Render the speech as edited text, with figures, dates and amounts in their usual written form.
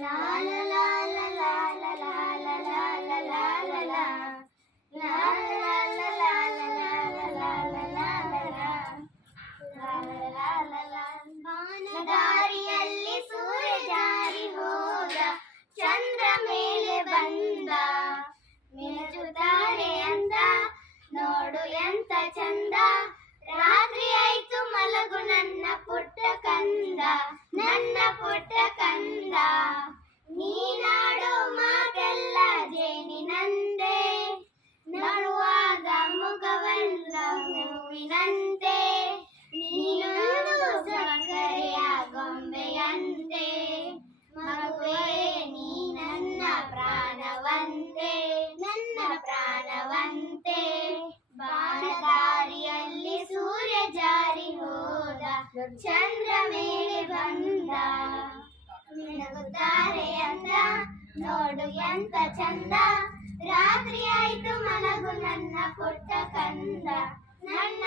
La la la la la la la la la la la la la. La la la la la la la la la la la la. La la la la. ಬಾನದಾರಿಯಲ್ಲಿ ಸೂರ್ಯ ಜಾರಿ ಹೋದ, ಚಂದ್ರ ಮೇಲೆ ಬಂದ, ಮಿನುಚುತ್ತಾರೆ ಅಂತ ನೋಡು ಎಂತ ಚಂದ. ರಾತ್ರಿ ಆಯ್ತು ಮಲಗು ನನ್ನ ಪುಟ್ಟ ಕಂದ, ನನ್ನ ಪುಟ್ಟ ಕಂದ. ನೀನಾಡೋ ಮಾತೆಲ್ಲ ಜೇನಿನಂತೆ, ನಡುವಾಗ ಮುಖವೆಲ್ಲ ಹೂವಿನಂತೆ. ನೀನೊಂದು ಸಕ್ಕರೆಯ ಗೊಂಬೆಯಂತೆ, ಮಗುವೇ ನೀ ನನ್ನ ಪ್ರಾಣವಂತೆ, ನನ್ನ ಪ್ರಾಣವಂತೆ. ಬಾನದಾರಿಯಲ್ಲಿ ಸೂರ್ಯ ಜಾರಿ ಹೋದ, ಚಂದ್ರ ಮೇಲೆ ಬಂದ, ಮಿನುಗುತ್ತಾರೆ ಅಂತ ನೋಡು ಎಂತ ಚಂದ. ರಾತ್ರಿ ಆಯ್ತು ಮಲಗು ನನ್ನ ಪುಟ್ಟ ಕಂದ, ನನ್ನ